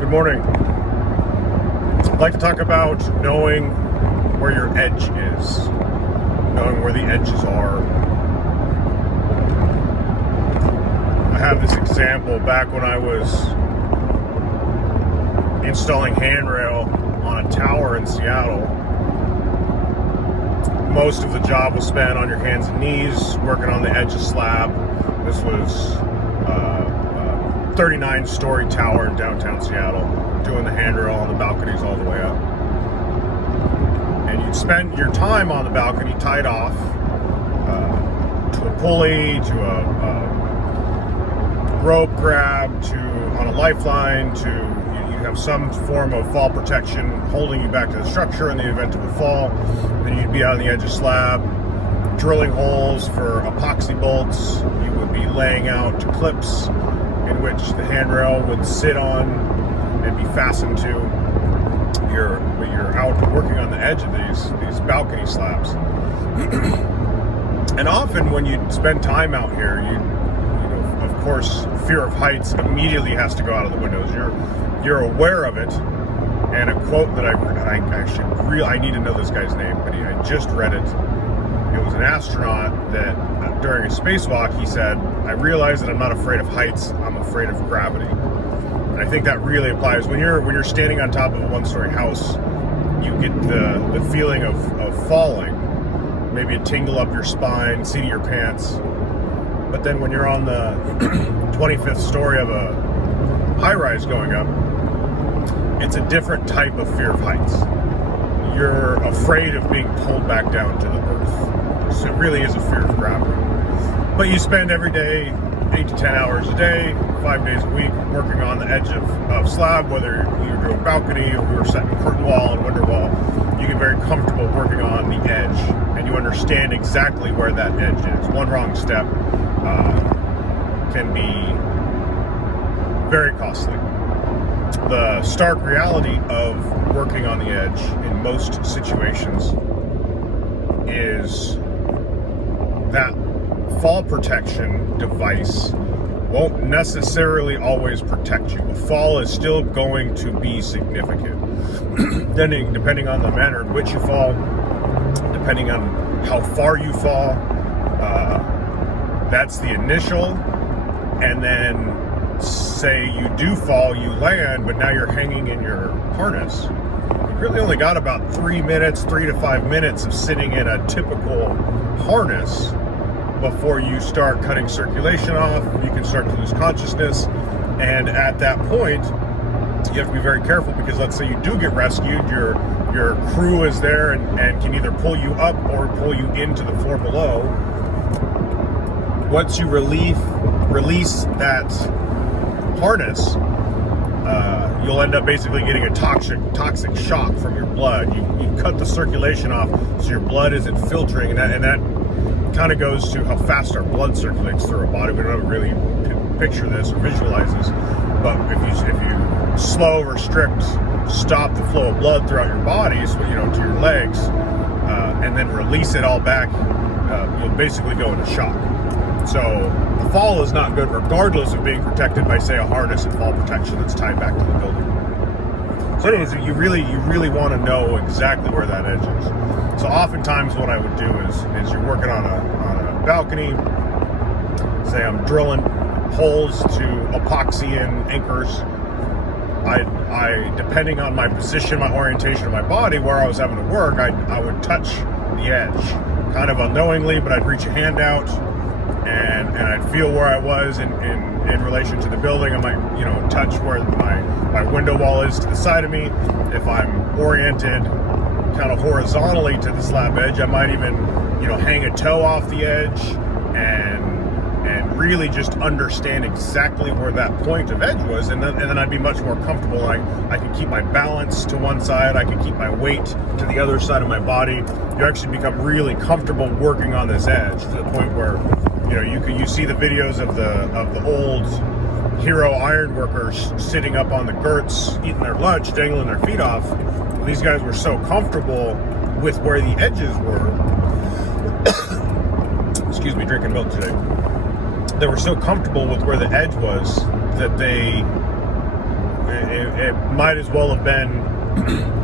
Good morning. I'd like to talk about knowing where your edge is, knowing where the edges are. I have this example back when I was installing handrail on a tower in Seattle. Most of the job was spent on your hands and knees, working on the edge of slab. This was a 39-story tower in downtown Seattle, doing the handrail on the balconies all the way up. And you'd spend your time on the balcony tied off to a pulley, to a rope grab, on a lifeline, you have some form of fall protection holding you back to the structure in the event of a fall. Then you'd be out on the edge of slab, drilling holes for epoxy bolts. You would be laying out clips in which the handrail would sit on and be fastened to. You're out working on the edge of these balcony slabs. And often when you spend time out here, of course, fear of heights immediately has to go out of the windows. You're aware of it. And a quote that I need to know this guy's name, but I just read it. It was an astronaut that during a spacewalk, he said, "I realize that I'm not afraid of heights, I'm afraid of gravity." And I think that really applies. When you're standing on top of a one-story house, you get the feeling of falling, maybe a tingle up your spine, seat of your pants. But then when you're on the 25th story of a high-rise going up, it's a different type of fear of heights. You're afraid of being pulled back down to the earth. So it really is a fear of gravity. But you spend every day 8 to 10 hours a day, 5 days a week, working on the edge of slab, whether you're doing balcony or we were setting curtain wall and window wall. You get very comfortable working on the edge, and you understand exactly where that edge is. One wrong step can be very costly. The stark reality of working on the edge in most situations is that fall protection device won't necessarily always protect you. A fall is still going to be significant. Then, depending on the manner in which you fall, depending on how far you fall, that's the initial. And then say you do fall, you land, but now you're hanging in your harness. You really only got about 3 to 5 minutes of sitting in a typical harness before you start cutting circulation off. You can start to lose consciousness, and at that point you have to be very careful, because let's say you do get rescued, your crew is there and can either pull you up or pull you into the floor below. Once you release that harness, you'll end up basically getting a toxic shock from your blood. You cut the circulation off, so your blood isn't filtering, and that kind of goes to how fast our blood circulates through our body. We don't really picture this or visualize this, but if you slow, restrict, stop the flow of blood throughout your body, so to your legs, and then release it all back, you'll basically go into shock. So the fall is not good, regardless of being protected by, say, a harness and fall protection that's tied back to the building. So anyways, you really want to know exactly where that edge is. So oftentimes what I would do is you're working on a balcony, say I'm drilling holes to epoxy in anchors. I depending on my position, my orientation of my body, where I was having to work, I would touch the edge, kind of unknowingly, but I'd reach a hand out and I'd feel where I was in relation to the building. I might, touch where my window wall is to the side of me. If I'm oriented kind of horizontally to the slab edge, I might even, hang a toe off the edge and really just understand exactly where that point of edge was, and then I'd be much more comfortable. I could keep my balance to one side, I could keep my weight to the other side of my body. You actually become really comfortable working on this edge to the point where you see the videos of the old hero iron workers sitting up on the girts, eating their lunch, dangling their feet off. Well, these guys were so comfortable with where the edges were. Excuse me, drinking milk today. They were so comfortable with where the edge was that it might as well have been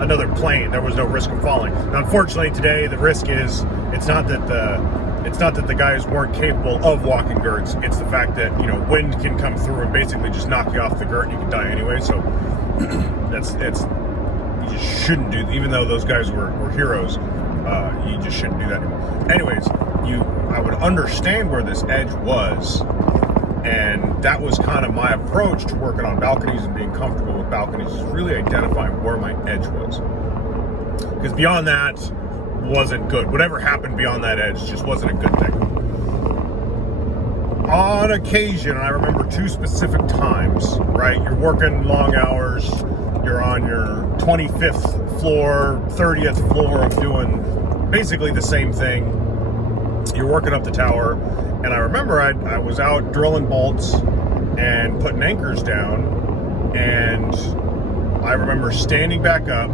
another plane. There was no risk of falling. Now, unfortunately, today the risk is it's not that the guys weren't capable of walking girts. It's the fact that wind can come through and basically just knock you off the girt and you can die anyway. So you just shouldn't do. Even though those guys were heroes, you just shouldn't do that anymore. Anyways, I would understand where this edge was. And that was kind of my approach to working on balconies and being comfortable with balconies, is really identifying where my edge was. Because beyond that wasn't good. Whatever happened beyond that edge just wasn't a good thing. On occasion, I remember two specific times, right? You're working long hours, you're on your 25th floor, 30th floor of doing basically the same thing. You're working up the tower. And I remember I was out drilling bolts and putting anchors down, and I remember standing back up,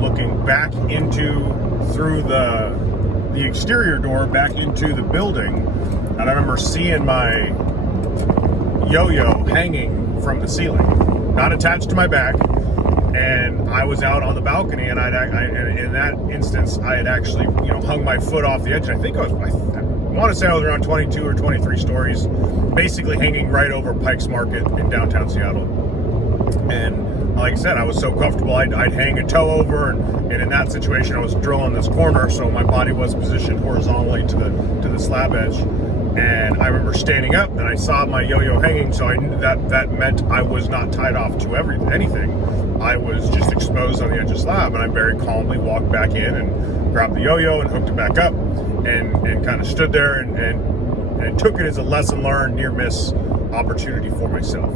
looking back through the exterior door back into the building, and I remember seeing my yo-yo hanging from the ceiling, not attached to my back, and I was out on the balcony, and and in that instance I had actually hung my foot off the edge. And I think I want to say I was around 22 or 23 stories, basically hanging right over Pike's Market in downtown Seattle. And like I said, I was so comfortable, I'd hang a toe over, and in that situation, I was drilling this corner, so my body was positioned horizontally to the slab edge. And I remember standing up, and I saw my yo-yo hanging, so I knew that meant I was not tied off to anything. I was just exposed on the edge of slab, and I very calmly walked back in and grabbed the yo-yo and hooked it back up. And kind of stood there and took it as a lesson learned, near miss opportunity for myself.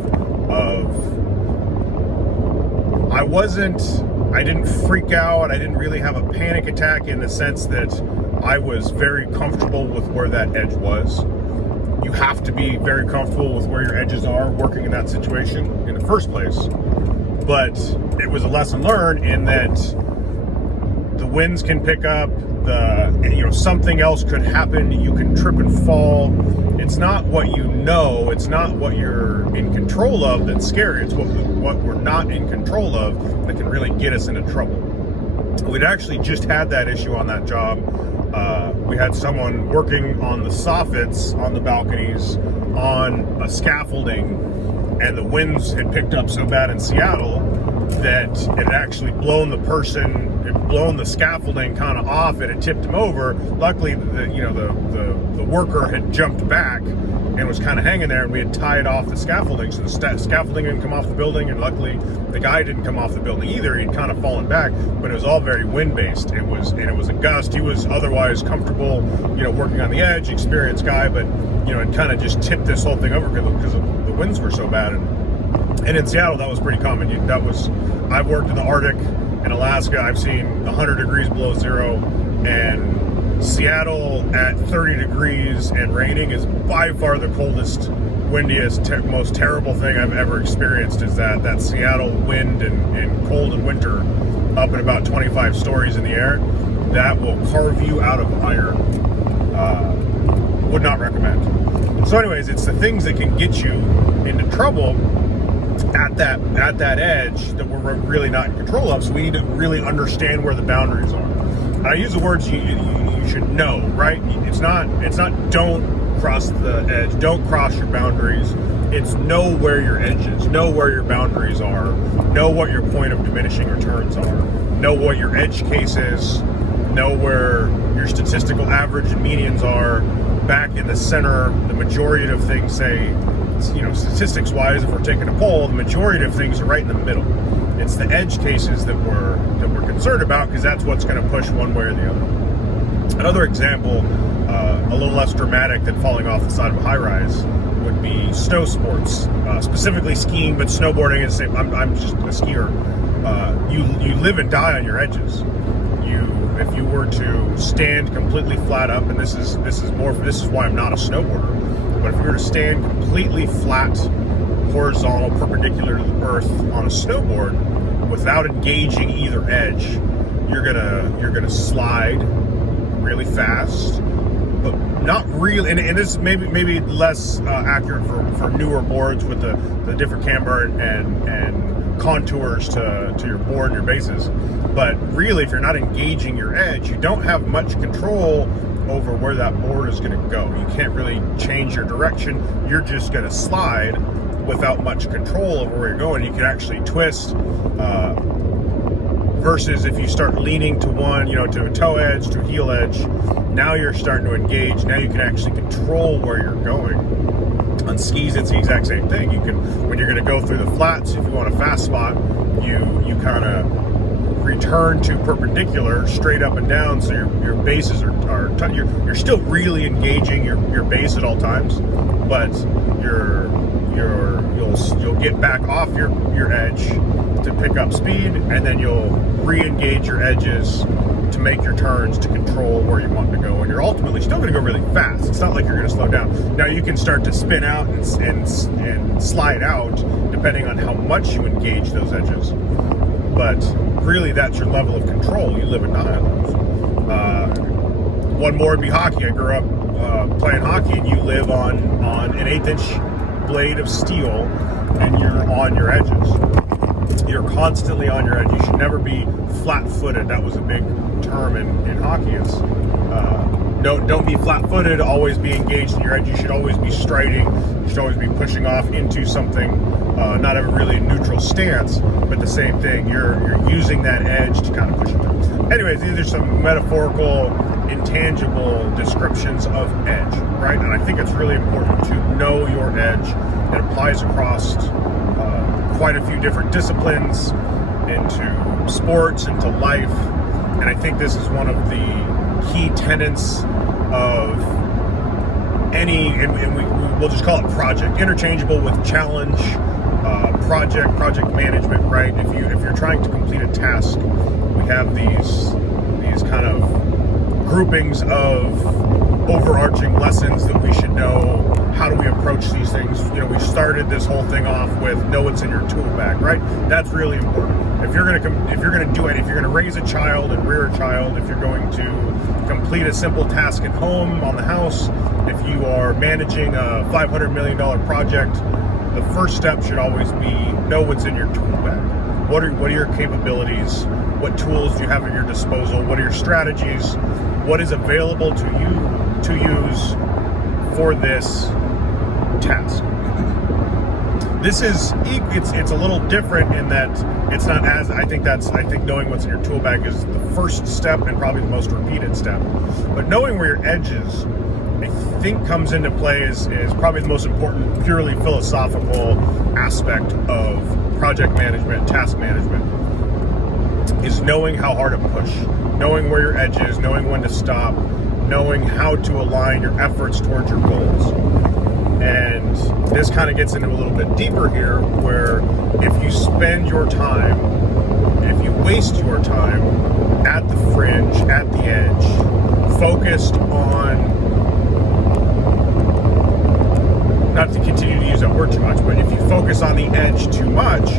I didn't freak out. I didn't really have a panic attack in the sense that I was very comfortable with where that edge was. You have to be very comfortable with where your edges are working in that situation in the first place. But it was a lesson learned in that the winds can pick up, something else could happen, you can trip and fall. It's not what you know, it's not what you're in control of that's scary, it's what we're not in control of that can really get us into trouble. We'd actually just had that issue on that job. We had someone working on the soffits on the balconies on a scaffolding, and the winds had picked up so bad in Seattle that it had actually blown the scaffolding kind of off, and it tipped him over. Luckily, the worker had jumped back and was kind of hanging there, and we had tied off the scaffolding, so the scaffolding didn't come off the building, and luckily the guy didn't come off the building either. He'd kind of fallen back, but it was all very wind-based. It was a gust. He was otherwise comfortable, working on the edge, experienced guy, but it kind of just tipped this whole thing over because the winds were so bad. And in Seattle, that was pretty common. I've worked in the Arctic and Alaska. I've seen 100 degrees below zero, and Seattle at 30 degrees and raining is by far the coldest, windiest, most terrible thing I've ever experienced. Is that Seattle wind and cold in winter up at about 25 stories in the air. That will carve you out of iron. Would not recommend. So anyways, it's the things that can get you into trouble at that edge that we're really not in control of. So we need to really understand where the boundaries are. And I use the words you should know, right? It's not don't cross the edge, don't cross your boundaries. It's know where your edge is, know where your boundaries are, know what your point of diminishing returns are, know what your edge case is, know where your statistical average and medians are. Back in the center, the majority of things say, statistics wise, if we're taking a poll, the majority of things are right in the middle. It's the edge cases that we're concerned about, because that's what's going to push one way or the other. Another example, a little less dramatic than falling off the side of a high-rise, would be snow sports, specifically skiing, but snowboarding is the same. I'm just a skier. You live and die on your edges. If you were to stand completely flat up, and this is why I'm not a snowboarder, but if you were to stand completely flat, horizontal, perpendicular to the earth on a snowboard without engaging either edge, you're gonna slide really fast, but not really. And this maybe less accurate for newer boards with the different camber and contours to your board and your bases. But really, if you're not engaging your edge, you don't have much control over where that board is going to go. You can't really change your direction. You're just going to slide without much control over where you're going. You can actually twist, versus if you start leaning to one, to a toe edge, to a heel edge, now you're starting to engage. Now you can actually control where you're going. On skis, it's the exact same thing. You can, when you're going to go through the flats, if you want a fast spot, you kind of return to perpendicular, straight up and down, so your bases are you're still really engaging your base at all times, but you'll get back off your edge to pick up speed, and then you'll re-engage your edges to make your turns to control where you want to go, and you're ultimately still going to go really fast. It's not like you're going to slow down. Now you can start to spin out and slide out depending on how much you engage those edges, but really that's your level of control. You live in the Highlands. One more would be hockey. I grew up playing hockey, and you live on an 1/8-inch blade of steel, and you're on your edges. You're constantly on your edge. You should never be flat-footed. That was a big term in hockey. It's don't be flat-footed. Always be engaged in your edge. You should always be striding. You should always be pushing off into something. Not have a really neutral stance, but the same thing. You're using that edge to kind of push it through. Anyways, these are some metaphorical, intangible descriptions of edge, right? And I think it's really important to know your edge. It applies across quite a few different disciplines, into sports, into life, and I think this is one of the key tenets of any, and we'll just call it project, interchangeable with challenge, project management, right? If you're trying to complete a task, we have these kind of groupings of overarching lessons that we should know. How do we approach these things? We started this whole thing off with know what's in your tool bag, right? That's really important. If you're going to do it, if you're going to raise a child and rear a child, if you're going to complete a simple task at home, on the house, if you are managing a $500 million project, the first step should always be know what's in your tool bag. What are your capabilities? What tools do you have at your disposal? What are your strategies? What is available to you to use for this task? It's a little different in that it's not as, I think knowing what's in your tool bag is the first step and probably the most repeated step. But knowing where your edge is, I think comes into play is probably the most important, purely philosophical aspect of project management, task management, is knowing how hard to push, knowing where your edge is, knowing when to stop, knowing how to align your efforts towards your goals. And this kind of gets into a little bit deeper here, where if you spend your time, if you waste your time at the fringe, at the edge, focused on, not to continue to use that word too much, but if you focus on the edge too much,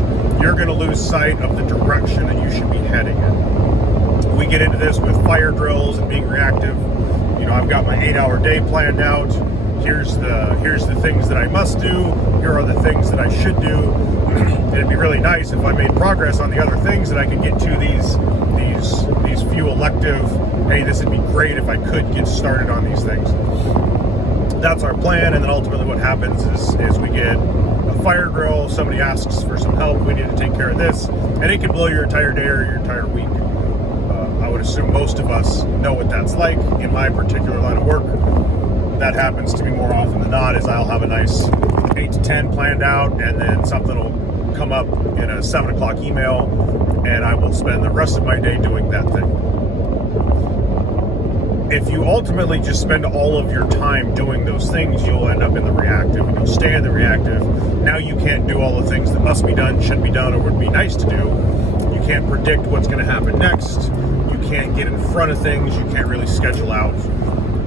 you're going to lose sight of the direction that you should be heading in. We get into this with fire drills and being reactive. I've got my 8-hour day planned out. Here's the things that I must do. Here are the things that I should do. It'd be really nice if I made progress on the other things, that I could get to these few elective, hey, this would be great if I could get started on these things. That's our plan, and then ultimately what happens is we get a fire drill, somebody asks for some help, we need to take care of this, and it can blow your entire day or your entire week. I would assume most of us know what that's like. In my particular line of work, that happens to me more often than not, is I'll have a nice 8 to 10 planned out, and then something will come up in a 7 o'clock email, and I will spend the rest of my day doing that thing. If you ultimately just spend all of your time doing those things, you'll end up in the reactive, and you'll stay in the reactive. Now you can't do all the things that must be done, should be done, or would be nice to do. You can't predict what's going to happen next. You can't get in front of things. You can't really schedule out.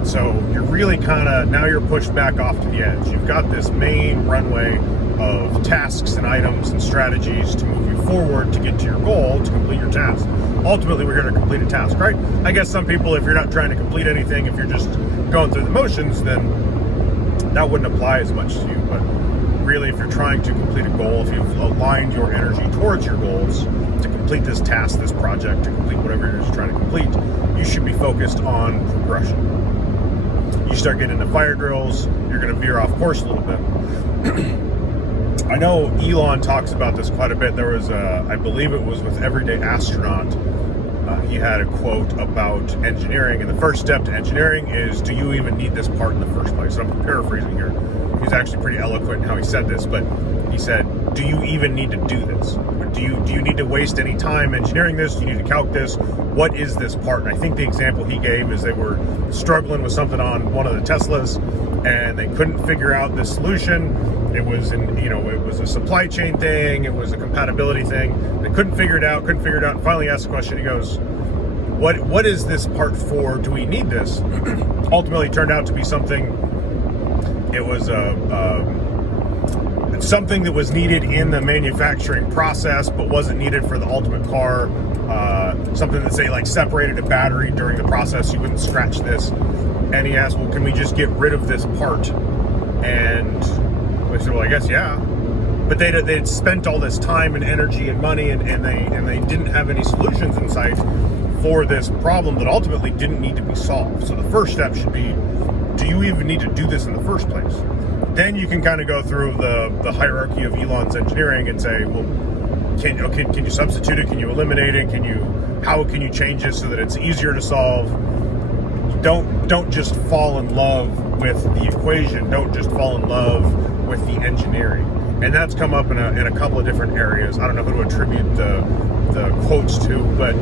So you're really now you're pushed back off to the edge. You've got this main runway of tasks and items and strategies to move you forward to get to your goal, to complete your task. Ultimately, we're here to complete a task, right? I guess some people, if you're not trying to complete anything, if you're just going through the motions, then that wouldn't apply as much to you. But really, if you're trying to complete a goal, if you've aligned your energy towards your goals to complete this task, this project, to complete whatever it is you're trying to complete, you should be focused on progression. You start getting into fire drills, you're going to veer off course a little bit. I know Elon talks about this quite a bit. There was I believe it was with Everyday Astronaut. He had a quote about engineering, and the first step to engineering is, do you even need this part in the first place? So I'm paraphrasing here. He's actually pretty eloquent in how he said this, but he said, do you even need to do this? Do you need to waste any time engineering this? Do you need to calc this? What is this part? And I think the example he gave is they were struggling with something on one of the Teslas, and they couldn't figure out the solution. It was it was a supply chain thing. It was a compatibility thing. They couldn't figure it out. And finally asked the question. He goes, what is this part for? Do we need this? Ultimately, it turned out to be something. It was something that was needed in the manufacturing process, but wasn't needed for the ultimate car. Something that, say, like separated a battery during the process. You wouldn't scratch this. And he asked, well, can we just get rid of this part? And I said, well, I guess, yeah. But they'd spent all this time and energy and money, and they didn't have any solutions in sight for this problem that ultimately didn't need to be solved. So the first step should be, do you even need to do this in the first place? Then you can kind of go through the hierarchy of Elon's engineering and say, well, can you substitute it? Can you eliminate it? How can you change it so that it's easier to solve? Don't just fall in love with the equation. Don't just fall in love with the engineering. And that's come up in a couple of different areas. I don't know who to attribute the quotes to, but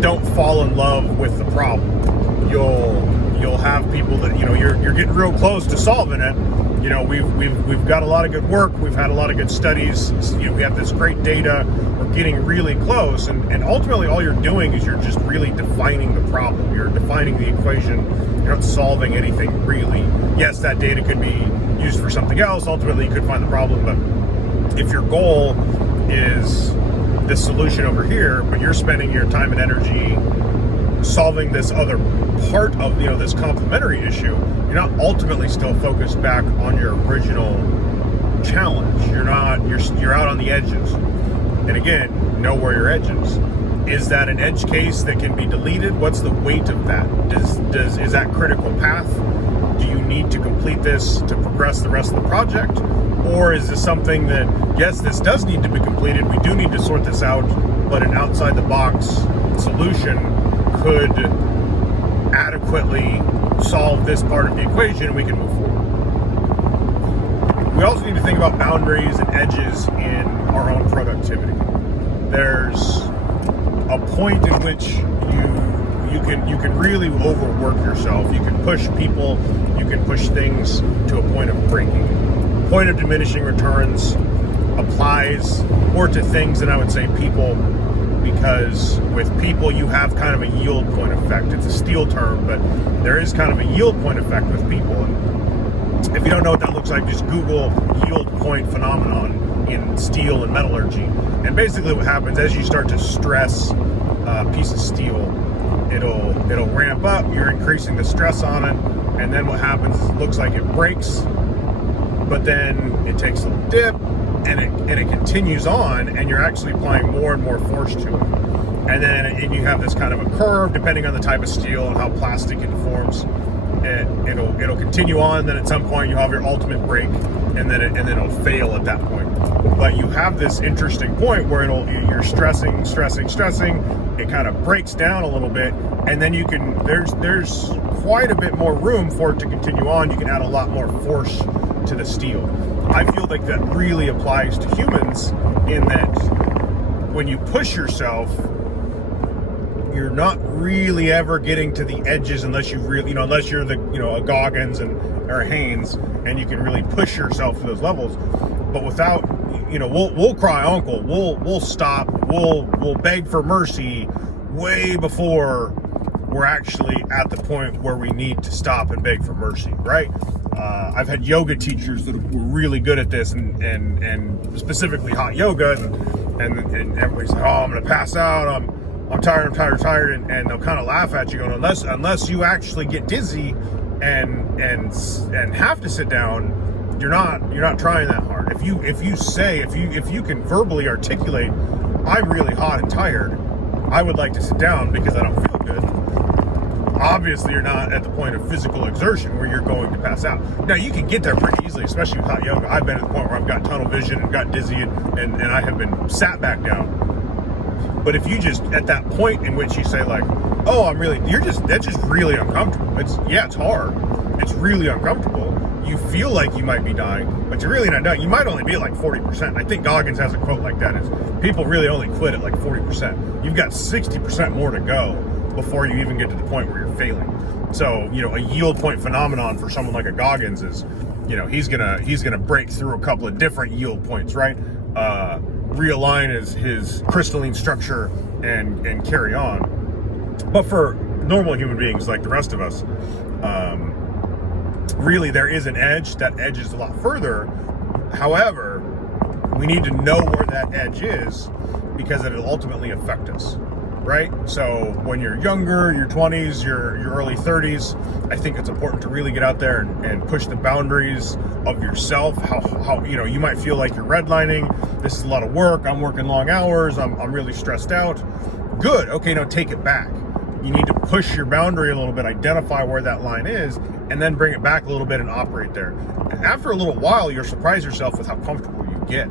don't fall in love with the problem. You'll have people that, you're getting real close to solving it. We've got a lot of good work. We've had a lot of good studies. We have this great data. We're getting really close, and ultimately all you're doing is you're just really defining the problem. You're defining the equation. You're not solving anything really. Yes, that data could be used for something else. Ultimately, you could find the problem, but if your goal is this solution over here, but you're spending your time and energy solving this other part of this complementary issue, you're not ultimately still focused back on your original challenge. You're out on the edges. And again, know where your edge is. Is that an edge case that can be deleted? What's the weight of that? Is that critical path? Do you need to complete this to progress the rest of the project? Or is this something that, yes, this does need to be completed, we do need to sort this out, but an outside the box solution could adequately solve this part of the equation, and we can move forward. We also need to think about boundaries and edges in our own productivity. There's a point in which you can really overwork yourself. You can push people, you can push things to a point of breaking. Point of diminishing returns applies more to things than I would say people, because with people you have kind of a yield point effect. It's a steel term, but there is kind of a yield point effect with people. And if you don't know what that looks like, just Google yield point phenomenon in steel and metallurgy. And basically what happens as you start to stress a piece of steel, it'll ramp up, you're increasing the stress on it, and then what happens is it looks like it breaks, but then it takes a little dip, and it continues on, and you're actually applying more and more force to it. And you have this kind of a curve, depending on the type of steel and how plastic it forms. It'll continue on, then at some point you have your ultimate break, and then it'll fail at that point. But you have this interesting point where you're stressing, it kind of breaks down a little bit, and then there's quite a bit more room for it to continue on. You can add a lot more force to the steel. I feel like that really applies to humans, in that when you push yourself, you're not really ever getting to the edges unless you really, unless you're a Goggins or a Haynes, and you can really push yourself to those levels. But without, we'll cry uncle, we'll stop, we'll beg for mercy way before we're actually at the point where we need to stop and beg for mercy, right? I've had yoga teachers that were really good at this, and specifically hot yoga, and everybody's like, oh, I'm gonna pass out, I'm tired, and they'll kind of laugh at you, going, unless you actually get dizzy and have to sit down, you're not trying that hard. If you can verbally articulate, I'm really hot and tired, I would like to sit down because I don't feel good. Obviously, you're not at the point of physical exertion where you're going to pass out. Now, you can get there pretty easily, especially with hot yoga. I've been at the point where I've got tunnel vision and got dizzy and I have been sat back down. But if you just, at that point in which you say like, oh, that's just really uncomfortable. It's hard. It's really uncomfortable. You feel like you might be dying, but you're really not dying. You might only be at like 40%. I think Goggins has a quote like that, is people really only quit at like 40%. You've got 60% more to go before you even get to the point where you're failing. So, a yield point phenomenon for someone like a Goggins is, he's gonna break through a couple of different yield points, right? Realign his crystalline structure and carry on. But for normal human beings like the rest of us, really there is an edge. That edge is a lot further. However, we need to know where that edge is because it'll ultimately affect us, right? So when you're younger, your 20s, your early 30s, I think it's important to really get out there and push the boundaries of yourself. How you might feel like you're redlining. This is a lot of work. I'm working long hours. I'm really stressed out. Good. Okay, now take it back. You need to push your boundary a little bit, identify where that line is, and then bring it back a little bit and operate there. And after a little while, you'll surprise yourself with how comfortable you get.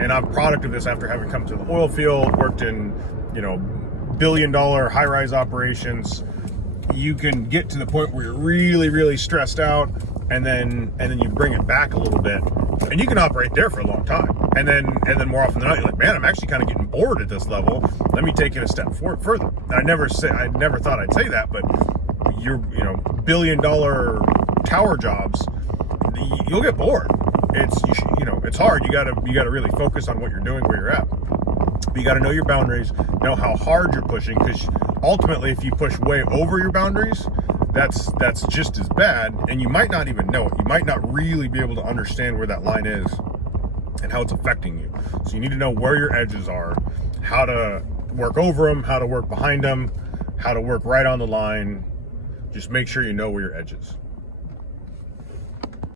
And I'm a product of this after having come to the oil field, worked in, billion-dollar high-rise operations. You can get to the point where you're really, really stressed out, and then you bring it back a little bit, and you can operate there for a long time. And then more often than not, you're like, man, I'm actually kind of getting bored at this level. Let me take it a step further. I never thought I'd say that, but your billion-dollar tower jobs, you'll get bored. It's hard. You gotta really focus on what you're doing, where you're at. But you got to know your boundaries, know how hard you're pushing, because ultimately, if you push way over your boundaries, that's just as bad, and you might not even know it. You might not really be able to understand where that line is and how it's affecting you. So you need to know where your edges are, how to work over them, how to work behind them, how to work right on the line. Just make sure you know where your edge is.